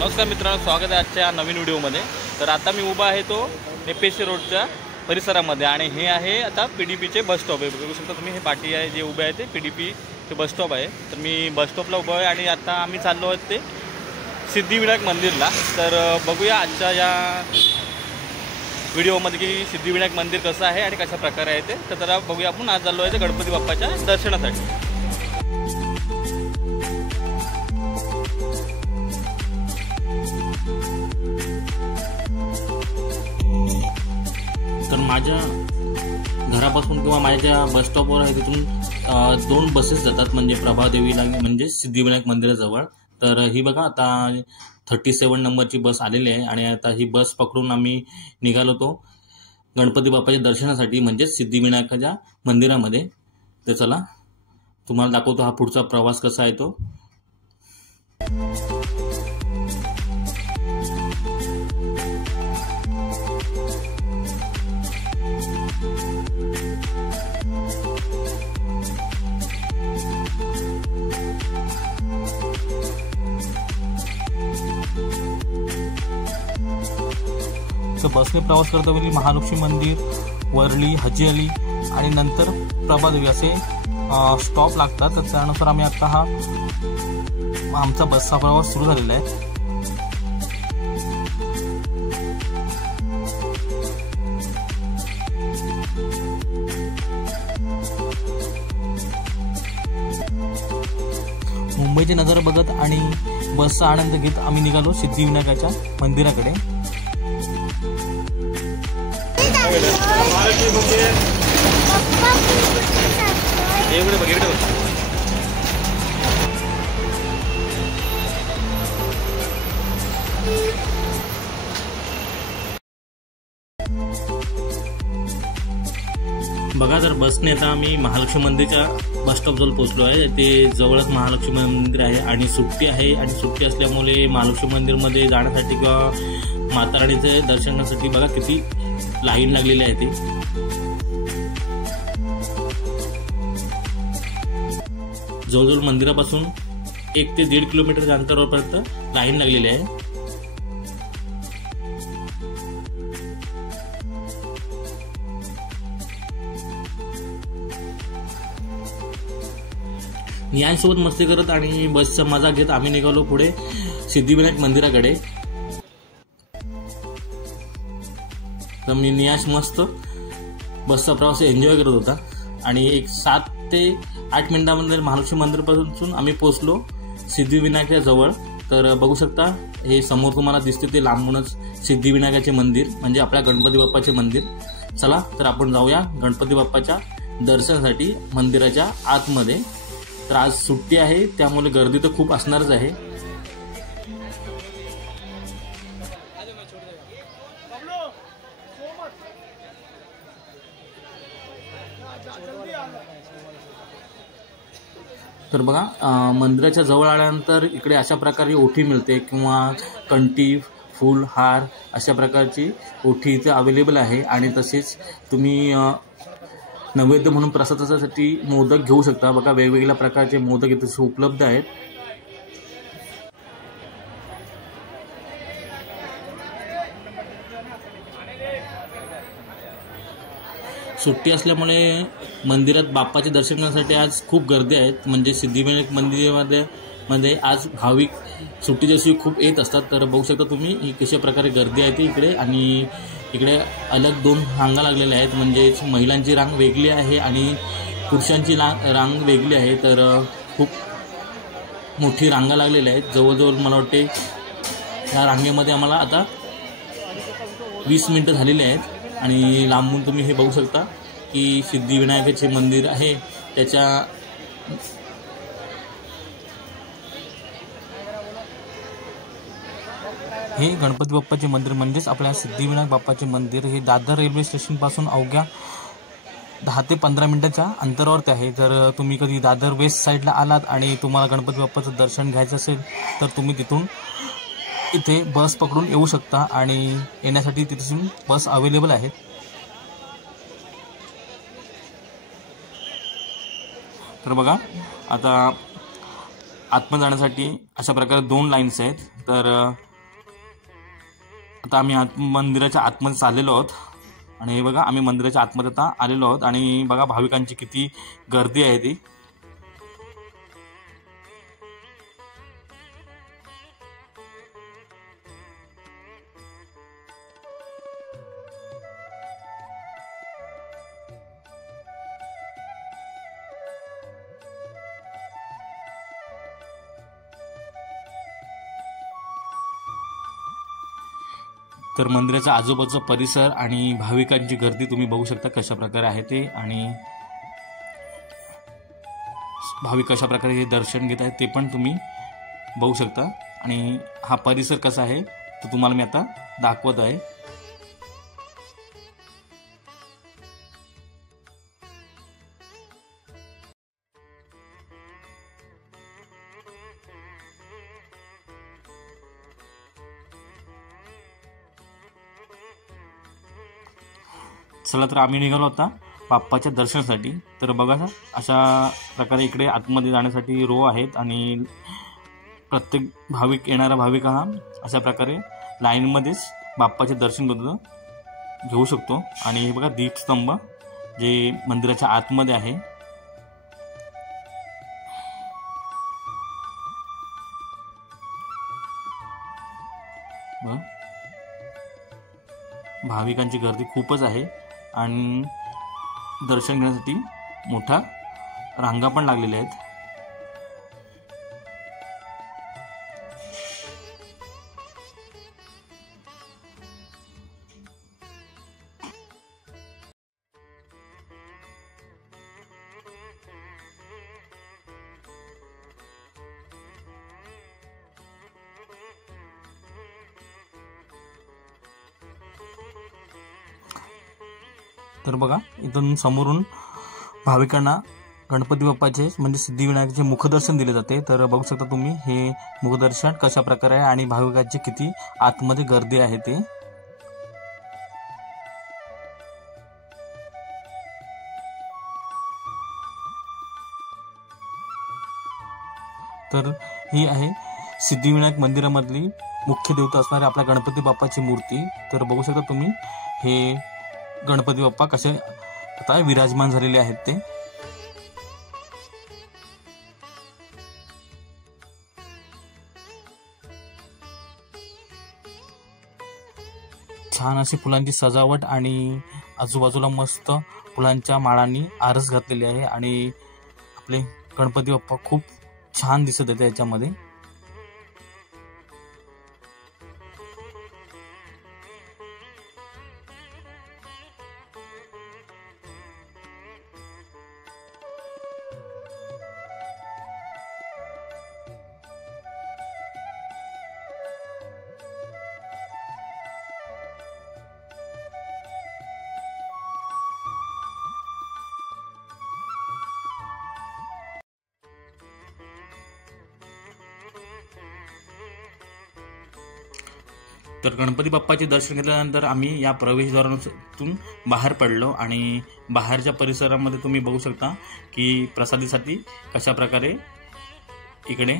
नमस्कार मित्रांनो, स्वागत आहे आजच्या नवीन व्हिडिओमध्ये। तर आता मी उभा आहे तो एपीएससी रोडच्या परिसरामध्ये आणि हे आहे आता पीडीपीचे बस स्टॉप आहे। बघू शकता तुम्ही, हे पाटी आहे जे उभे आहे ते पीडीपीचे बस स्टॉप आहे। तर मी बस स्टॉपला उभा आहे आणि आता आम्ही चाललो आहोत ते सिद्धिविनायक मंदिरला। तर बघूया आजच्या या व्हिडिओमध्ये की सिद्धिविनायक मंदिर कसं आहे आणि कशा प्रकारे आहे ते। तर जरा बघूया आपण। आज चाललो आहे ते गणपती बाप्पाच्या दर्शनासाठी। तर माझ्या घरापासून किंवा माझ्या बस स्टॉपवर आहे तिथून 2 बसेस जातात, म्हणजे प्रभादेवीला म्हणजे सिद्धिविनायक मंदिराजवळ। तर ही बघा आता 37 नंबरची बस आलेली आहे आणि आता ही बस पकडून आम्ही निघालो तो गणपती बाप्पाच्या दर्शनासाठी, म्हणजे सिद्धिविनायकाच्या मंदिरामध्ये। तर चला तुम्हाला दाखवतो हा पुढचा प्रवास कसा आहे तो। तर बसने प्रवास करता वेळी महालक्ष्मी मंदिर, वरळी, हजी अली आणि नंतर प्रभादेवी असे स्टॉप लागतात। तर त्यानुसार आम्ही आता हा आमचा बसचा प्रवास सुरू झालेला आहे। मुंबईचे नजारा बघत आणि बसचा आनंद घेत आम्ही निघालो सिद्धिविनायकाच्या मंदिराकडे। बघा, तर बसने आता आम्ही महालक्ष्मी मंदिरच्या बस स्टॉप जवळ पोहोचलो आहे। ते जवळच महालक्ष्मी मंदिर आहे आणि सुट्टी आहे आणि सुट्टी असल्यामुळे महालक्ष्मी मंदिरमध्ये जाण्यासाठी किंवा माता राणीचे दर्शन करण्यासाठी बघा किती लाईन लागलेली आहे ती। जवळजवळ मंदिरापासून 1 ते 1.5 किलोमीटरच्या अंतरावरपर्यंत लाईन लागलेली आहे। नियांसोबत मस्ती करत आणि बसचा मजा घेत आम्ही निघालो पुढे सिद्धिविनायक मंदिराकडे। तर मी नियांश मस्त बसचा प्रवास एन्जॉय करत होता आणि एक 7 ते 8 मिनिटांमध्ये महालक्ष्मी मंदिरापासून आम्ही पोहोचलो सिद्धिविनायकाच्या जवळ। तर बघू शकता, हे समोर तुम्हाला दिसते ते लांबूनच सिद्धिविनायकाचे मंदिर, म्हणजे आपल्या गणपती बाप्पाचे मंदिर। चला तर आपण जाऊया गणपती बाप्पाच्या दर्शनासाठी मंदिराच्या आतमध्ये। तर आज सुट्टी आहे त्यामुळे गर्दी तर खूप असणारच आहे। तर बघा, मंदिराच्या जवळ आल्यानंतर इकडे अशा प्रकारे ओठी मिळते किंवा कंठी, फूल, हार अशा प्रकारची ओठी इथे अवेलेबल आहे। आणि तसेच तुम्ही नैवेद्य म्हणून प्रसादासाठी मोदक घेऊ शकता। बघा, वेगवेगळ्या प्रकारचे मोदक इथे उपलब्ध आहेत। सुट्टी असल्यामुळे मंदिरात बाप्पाचे दर्शन करण्यासाठी आज खूप गर्दी आहे, म्हणजे सिद्धिविनायक मंदिरामध्ये आज भाविक सुट्टीच्या दिवशी खूप येत असतात। तर बघू शकता तुम्ही कशा प्रकारे गर्दी आहे ती इकडे। आणि इकडे अलग 2 रांगा लागलेल्या आहेत, म्हणजे महिलांची रांग वेगळी आहे आणि पुरुषांची रांग वेगळी आहे। तर खूप मोठी रांगा लागलेल्या आहेत। जवळजवळ मला वाटते या रांगेमध्ये आम्हाला आता 20 मिनिटं झालेली आहेत। आणि लांबून तुम्ही हे बघू शकता की सिद्धिविनायकाचे मंदिर आहे त्याच्या हे गणपती बाप्पाचे मंदिर म्हणजेच आपल्या सिद्धिविनायक बाप्पाचे मंदिर हे दादर रेल्वे स्टेशनपासून अवघ्या 10 ते 15 मिनिटाच्या अंतरावरती आहे। जर तुम्ही कधी दादर वेस्ट साईडला आलात आणि तुम्हाला गणपती बाप्पाचं दर्शन घ्यायचं असेल तर तुम्ही तिथून इथे बस पकडून येऊ शकता आणि येण्यासाठी तिथून बस अवेलेबल आहेत। तर बघा, आता आतमध्ये जाण्यासाठी अशा प्रकारे 2 लाईन्स आहेत। तर आता आम्ही मंदिराच्या आतमध्ये चाललेलो आहोत आणि हे बघा आम्ही मंदिराच्या आतमध्ये आता आलेलो आहोत आणि बघा भाविकांची किती गर्दी आहे ती. तर मंदिराचा आजूबाजूचा परिसर आणि भाविकांची गर्दी तुम्ही बघू शकता कशा प्रकारे आहे ते, आणि भाविक कशा प्रकारे हे दर्शन घेत आहेत ते पण तुम्ही बघू शकता. आणि हा परिसर कसा आहे तो तुम्हाला मी आता दाखवत आहे. चला तर आम्ही निघालो होता बाप्पाच्या दर्शनासाठी. तर बघा अशा प्रकारे इकडे आतमध्ये जाण्यासाठी रो आहेत आणि प्रत्येक भाविक येणारा भाविक हा अशा प्रकारे लाईनमध्येच बाप्पाचे दर्शन घेऊ शकतो. आणि हे बघा दीपस्तंभ जे मंदिराच्या आतमध्ये आहे. भाविकांची गर्दी खूपच आहे आणि दर्शन घेण्यासाठी मोठा रांगा पण लागलेल्या आहेत. तर बघा इथून समोरून भाविकांना गणपती बाप्पाचे म्हणजे सिद्धिविनायकाचे मुखदर्शन दिले जाते. तर बघू शकता तुम्ही हे मुखदर्शन कशा प्रकारे आहे आणि भाविकांची किती आतमध्ये गर्दी आहे ते. तर ही आहे सिद्धिविनायक मंदिरामधली मुख्य देवता असणारे आपल्या गणपती बाप्पाची मूर्ती. तर बघू शकता तुम्ही हे गणपती बाप्पा कसे आता विराजमान झालेले आहेत ते. छान अशी फुलांची सजावट आणि आजूबाजूला मस्त फुलांच्या माळांनी आरस घातलेली आहे आणि आपले गणपती बाप्पा खूप छान दिसत येते याच्यामध्ये. तर गणपती बाप्पाचे दर्शन घेतल्यानंतर आम्ही या प्रवेशद्वारातून बाहेर पडलो आणि बाहेरच्या परिसरामध्ये तुम्ही बघू शकता की प्रसादीसाठी कशा प्रकारे इकडे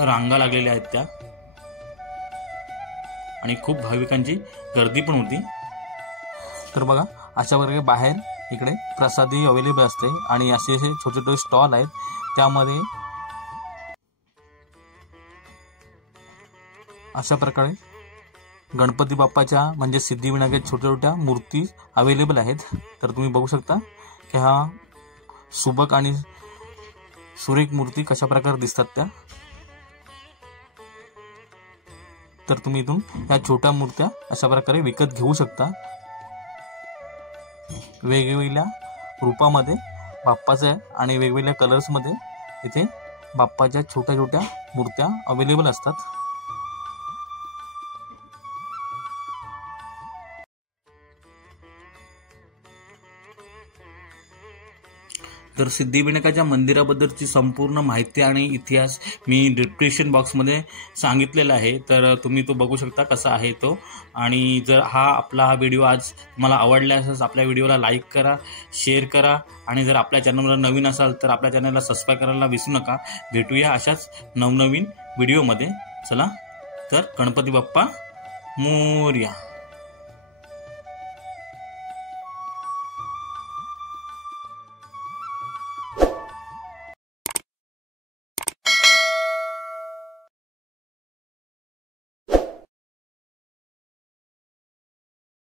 रांगा लागलेल्या आहेत त्या आणि खूप भाविकांची गर्दी पण होती. तर बघा अशा प्रकारे बाहेर इकडे प्रसादी अवेलेबल असते आणि असे छोटे छोटे स्टॉल आहेत त्यामध्ये अशा प्रकारे गणपती बाप्पाच्या म्हणजे सिद्धिविनायकाच्या छोट्या छोट्या मूर्ती अवेलेबल आहेत. तर तुम्ही बघू शकता की हा सुबक आणि सुरेख मूर्ती कशा प्रकारे दिसतात त्या. तर तुम्ही इथून ह्या छोट्या मूर्त्या अशा प्रकारे विकत घेऊ शकता. वेगवेगळ्या रूपामध्ये बाप्पाच्या आणि वेगवेगळ्या कलर्समध्ये इथे बाप्पाच्या छोट्या छोट्या मूर्त्या अवेलेबल असतात. तर सिद्धिविनायकाच्या मंदिराबद्दलची संपूर्ण माहिती आणि इतिहास मी डिस्क्रिप्शन बॉक्समध्ये सांगितलेला आहे, तर तुम्ही तो बघू शकता कसा आहे तो. आणि जर आपला व्हिडिओ आज तुम्हाला आवडला असेल आपल्या व्हिडिओला लाईक करा, शेअर करा आणि जर आपल्या चॅनलवर नवीन असाल तर आपल्या चॅनलला सबस्क्राईब करायला विसरू नका. भेटूया अशाच नवनवीन व्हिडिओमध्ये. चला तर गणपती बाप्पा मोरया.